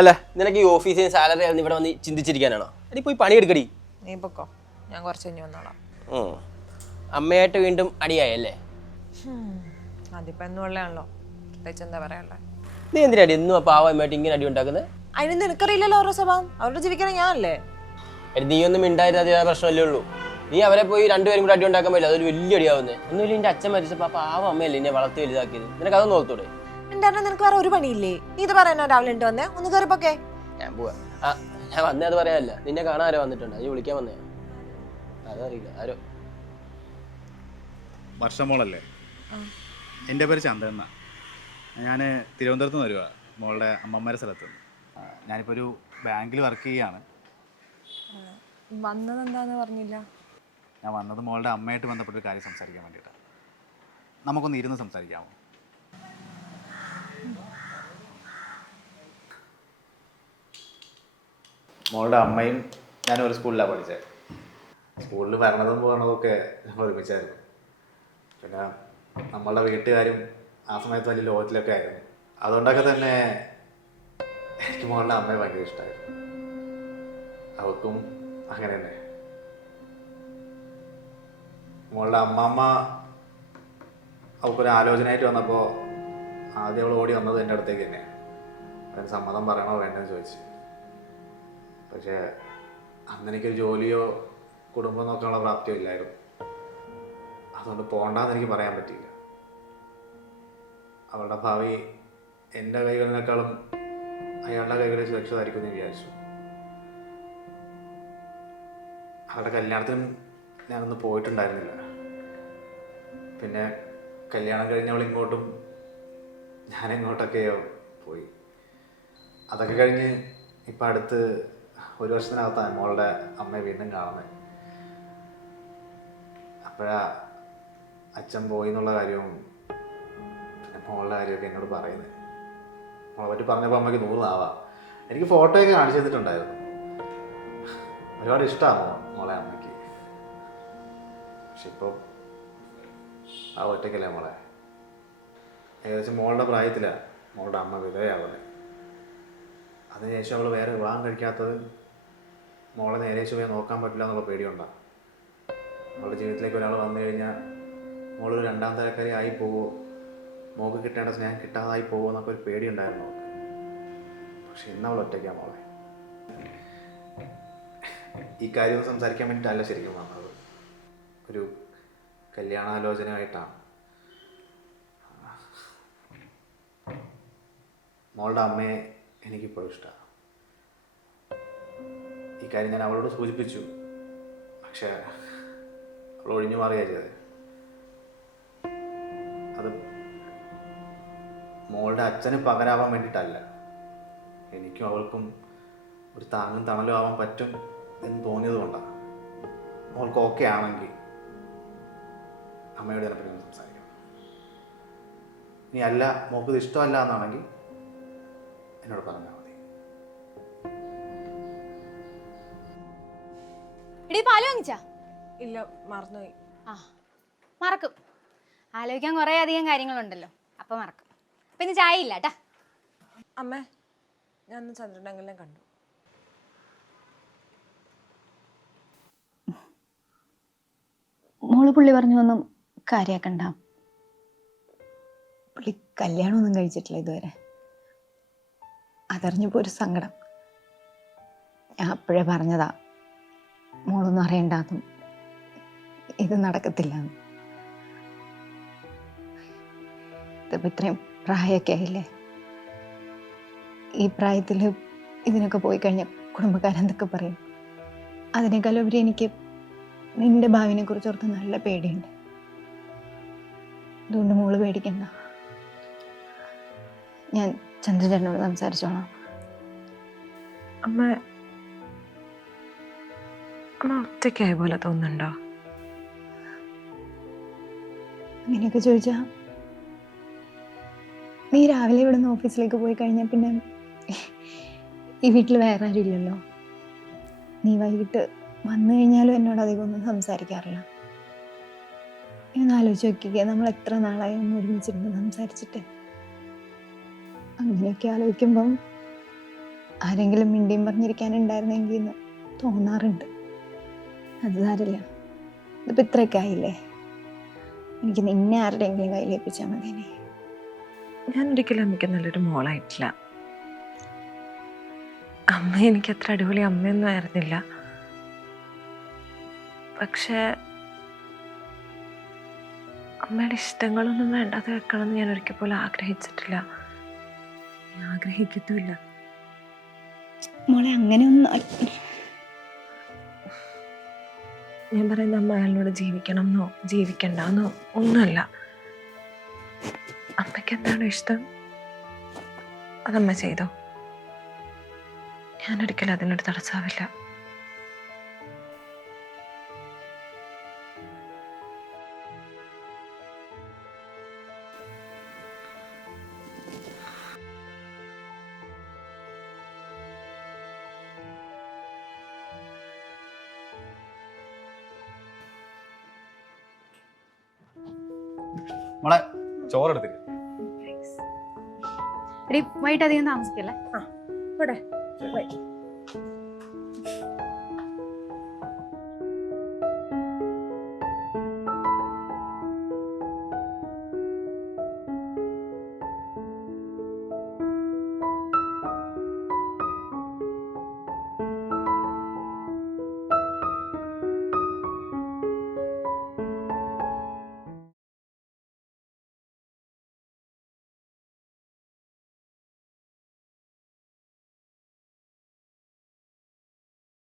അല്ല നിനക്ക് ഈ ഓഫീസിൽ സാലറി ആയിരുന്നു ഇവിടെ വന്ന് ചിന്തിച്ചിരിക്കാനാണോ? എടി പോയി പണിയെടുക്കടി. നീ പൊക്കോ, ഞാൻ കുറച്ച് കഴിഞ്ഞ് വന്നോളാം. അമ്മയായിട്ട് വീണ്ടും അടിയായല്ലേ? അതിപ്പോ എന്നും ഉള്ളതാണല്ലോ, പ്രത്യേകിച്ച് എന്താ പറയാനുള്ളത്. നീ എന്തിനാടി എന്നും പാവം അമ്മയായിട്ട് ഇങ്ങനെ അടി ഉണ്ടാക്കുന്നത്? അതിന് നിനക്കറിയില്ലല്ലോ അവരുടെ സ്വഭാവം, അവരോട് ജീവിക്കണ ഞാനല്ലേ. എടി നീ ഒന്നും മിണ്ടായിരുന്ന പ്രശ്നമല്ലേ ഉള്ളൂ. നീ അവരെ പോയി രണ്ടുപേരും കൂടെ അടി ഉണ്ടാക്കാൻ പറ്റില്ല, അതൊരു വലിയ അടിയാവുന്നത്. ഒന്നുമില്ല, എന്റെ അച്ഛൻ മരിച്ചപ്പോ പാവം അമ്മയല്ലേ എന്നെ വളർത്തി വലുതാക്കിയത്. നിനക്ക് അതൊന്നും നോക്കത്തോടെ? എന്റെ അണ്ണൻ നിനക്ക് വേറെ ഒരു പണിയില്ലേ? നീ ഇത് പറയാനോ രാവിലെ ഉണ്ട് വന്നേ? ഒന്ന് കയറിപ്പോക്കെ. ഞാൻ പോവാ. ഞാൻ വന്നേ അത് പറയാനല്ല, നിന്നെ കാണാൻ ആരോ വന്നിട്ടുണ്ട്, അത് വിളിക്കാൻ വന്നേ. അതറിയില്ല ആരോ. വർഷമോളല്ലേ? എൻ്റെ പേര് ചന്ദ്രൻ. ഞാൻ തിരുവനന്തപുരത്ത് നിന്ന് വരുവാ, മോളുടെ അമ്മമ്മയുടെ സ്ഥലത്ത്. ഞാനിപ്പോൾ ഒരു ബാങ്കിൽ വർക്ക് ചെയ്യുകയാണ്. വന്നത് എന്താന്ന് പറഞ്ഞില്ല. ഞാൻ വന്നത് മോളുടെ അമ്മയായിട്ട് ബന്ധപ്പെട്ടൊരു കാര്യം സംസാരിക്കാൻ വേണ്ടിയിട്ടാണ്. നമുക്കൊന്ന് ഇരുന്ന് സംസാരിക്കാമോ? മോളുടെ അമ്മയും ഞാനും ഒരു സ്കൂളിലാണ് പഠിച്ചത്. സ്കൂളിൽ വരണതും പോകണതൊക്കെ ഞങ്ങൾ ഒരുമിച്ചായിരുന്നു. പിന്നെ നമ്മളുടെ വീട്ടുകാരും ആ സമയത്ത് വലിയ ലോകത്തിലൊക്കെ ആയിരുന്നു. അതുകൊണ്ടൊക്കെ തന്നെ എനിക്ക് മോളുടെ അമ്മയെ ഭയങ്കര ഇഷ്ടമായിരുന്നു. അവൾക്കും അങ്ങനെ തന്നെ. മോളുടെ അമ്മമ്മ അവൾക്കൊരു ആലോചനയായിട്ട് വന്നപ്പോൾ ആദ്യം അവൾ ഓടി വന്നത് എൻ്റെ അടുത്തേക്ക് തന്നെയാണ്. അതിന് സമ്മതം പറയണോ വേണ്ടെന്ന് ചോദിച്ചു. പക്ഷേ അന്നെനിക്കൊരു ജോലിയോ കുടുംബം നോക്കാനുള്ള പ്രാപ്തിയോ ഇല്ലായിരുന്നു. അതുകൊണ്ട് പോകണ്ടെന്ന് എനിക്ക് പറയാൻ പറ്റിയില്ല. അവളുടെ ഭാവി എൻ്റെ കൈകളിനേക്കാളും അയാളുടെ കൈകളിൽ സുരക്ഷിതമായിരിക്കും എന്ന് വിചാരിച്ചു. അവളുടെ കല്യാണത്തിനും ഞാനൊന്ന് പോയിട്ടുണ്ടായിരുന്നില്ല. പിന്നെ കല്യാണം കഴിഞ്ഞവൾ ഇങ്ങോട്ടും ഞാനിങ്ങോട്ടൊക്കെയോ പോയി. അതൊക്കെ കഴിഞ്ഞ് ഇപ്പം അടുത്ത് ഒരു വർഷത്തിനകത്താണ് മോളുടെ അമ്മയെ വീണ്ടും കാണുന്നത്. അപ്പോഴാ അച്ഛൻ പോയി എന്നുള്ള കാര്യവും പിന്നെ മോളുടെ കാര്യമൊക്കെ എന്നോട് പറയുന്നത്. മോളെ പറ്റി പറഞ്ഞപ്പോൾ അമ്മയ്ക്ക് 100 നാവാ. എനിക്ക് ഫോട്ടോയൊക്കെ കാണിച്ചു തന്നിട്ടുണ്ടായിരുന്നു. ഒരുപാട് ഇഷ്ടമാണ് മോളെ അമ്മയ്ക്ക്. പക്ഷെ ഇപ്പോൾ ആ ഒറ്റയ്ക്കല്ലേ മോളെ. ഏകദേശം മോളുടെ പ്രായത്തിലാണ് മോളുടെ അമ്മ വിധവയാവുന്നത്. അതിനുശേഷം അവൾ വേറെ വിവാഹം കഴിക്കാത്തത് മോളെ നേരെ ചൊവ്വേ നോക്കാൻ പറ്റില്ല എന്നുള്ള പേടിയുണ്ടാണ്. അവളുടെ ജീവിതത്തിലേക്ക് ഒരാൾ വന്നു കഴിഞ്ഞാൽ മോളൊരു 2ാം തരക്കാരി ആയി പോവുമോ, മോൾക്ക് കിട്ടേണ്ട സ്നേഹം കിട്ടാതായി പോകുമോ എന്നൊക്കെ ഒരു പേടിയുണ്ടായിരുന്നു അവൾക്ക്. പക്ഷെ ഇന്ന് അവൾ ഒറ്റയ്ക്കാണ് മോളെ. ഈ കാര്യം സംസാരിക്കാൻ വേണ്ടിയിട്ടല്ല ശരിക്കും വന്നത്. ഒരു കല്യാണാലോചനയായിട്ടാണ്. മോളുടെ അമ്മയെ എനിക്കിപ്പോഴും ഇഷ്ടമാണ്. ഈ കാര്യം ഞാൻ അവളോട് സൂചിപ്പിച്ചു. പക്ഷേ അവൾ ഒഴിഞ്ഞു മാറുകയാണ് ചെയ്തത്. അത് മോളുടെ അച്ഛന് പകരാവാൻ വേണ്ടിയിട്ടല്ല, എനിക്കും അവൾക്കും ഒരു താങ്ങും തണലും ആവാൻ പറ്റും എന്ന് തോന്നിയത് കൊണ്ടാണ്. മോൾക്ക് ഓക്കെ ആണെങ്കിൽ അമ്മയോട് ഇതിനെപ്പറ്റി ഒന്ന് സംസാരിക്കണം. ഇനി അല്ല, മോൾക്ക് ഇഷ്ടമല്ല എന്നാണെങ്കിൽ എന്നോട് പറഞ്ഞാൽ മതി. പാല് വാങ്ങിച്ചാ? ഇല്ല, മറന്നുപോയി. മറക്കും. ആലോചിക്കാൻ കുറേ അധികം കാര്യങ്ങളുണ്ടല്ലോ, അപ്പൊ മറക്കും. അപ്പൊ ഇന്ന് ചായ ഇല്ല കേട്ടാ. അമ്മേ, ഞാൻ ഒന്ന് ചന്ദ്രനെങ്കിലും കണ്ടു. മോള് പുള്ളി പറഞ്ഞൊന്നും കാര്യാക്കണ്ട. പുള്ളി കല്യാണമൊന്നും കഴിച്ചിട്ടില്ല ഇതുവരെ. അതറിഞ്ഞപ്പോൾ ഒരു സങ്കടം. ഞാൻ അപ്പോഴേ പറഞ്ഞതാ മോളൊന്നും അറിയണ്ടാന്നും, ഇത് നടക്കത്തില്ല. ഇതിപ്പോൾ ഇത്രയും പ്രായമൊക്കെ ആയില്ലേ, ഈ പ്രായത്തിൽ ഇതിനൊക്കെ പോയി കഴിഞ്ഞാൽ കുടുംബക്കാരെന്തൊക്കെ പറയും. അതിനേക്കാളും ഉപരി എനിക്ക് നിന്റെ ഭാവിനെ കുറിച്ച് ഓർത്ത് നല്ല പേടിയുണ്ട്. അതുകൊണ്ട് മോള് പേടിക്കണ്ട, ഞാൻ ചന്ദ്രചേട്ടനോട് സംസാരിച്ചോളാം. അമ്മ ഒറ്റയ്ക്കായ പോലെ തോന്നുന്നുണ്ടോ? അങ്ങനെയൊക്കെ ചോദിച്ചാ, നീ രാവിലെ ഇവിടുന്ന് ഓഫീസിലേക്ക് പോയി കഴിഞ്ഞാൽ പിന്നെ ഈ വീട്ടിൽ വേറെ ആരും ഇല്ലല്ലോ. നീ വൈകിട്ട് വന്നു കഴിഞ്ഞാലും എന്നോട് അധികം ഒന്നും സംസാരിക്കാറില്ല. ഇന്ന് ആലോചിച്ച് നോക്കിക്കുക, നമ്മൾ എത്ര നാളായി ഒന്ന് ഒരുമിച്ചിരുന്ന് സംസാരിച്ചിട്ട്. അങ്ങനെയൊക്കെ ആലോചിക്കുമ്പം ആരെങ്കിലും മിണ്ടിയും പറഞ്ഞിരിക്കാനുണ്ടായിരുന്നെങ്കിൽ എന്ന് തോന്നാറുണ്ട്. അത് സാരമില്ല, ഇതിപ്പോൾ ഇത്രയൊക്കെ ആയില്ലേ, എനിക്ക് നിന്നെ ആരുടെയെങ്കിലും കയ്യിലേൽപ്പിച്ചാൽ മതി. ഞാൻ ഒരിക്കലും അമ്മയ്ക്ക് നല്ലൊരു മോളായിട്ടില്ല. അമ്മ എനിക്ക് അത്ര അടിപൊളി അമ്മയൊന്നും ആയിരുന്നില്ല. പക്ഷേ അമ്മയുടെ ഇഷ്ടങ്ങളൊന്നും വേണ്ടാതെ വെക്കണമെന്ന് ഞാൻ ഒരിക്കൽ പോലും ആഗ്രഹിച്ചിട്ടില്ല. ഞാൻ ആഗ്രഹിക്കത്തുമില്ല. മോളെ അങ്ങനെയൊന്നും ഞാൻ പറയുന്ന അമ്മ അയാളോട് ജീവിക്കണം എന്നോ ജീവിക്കണ്ടെന്നോ ഒന്നുമല്ല. അമ്മയ്ക്ക് എന്താണോ ഇഷ്ടം അതമ്മ ചെയ്തോ. ഞാനൊരിക്കലും അതിനൊരു തടസ്സമാവില്ല. മോളെ ചോറെടുത്തില്ല. വൈകിട്ട് അധികം താമസിക്കല്ലേ? ഇവിടെ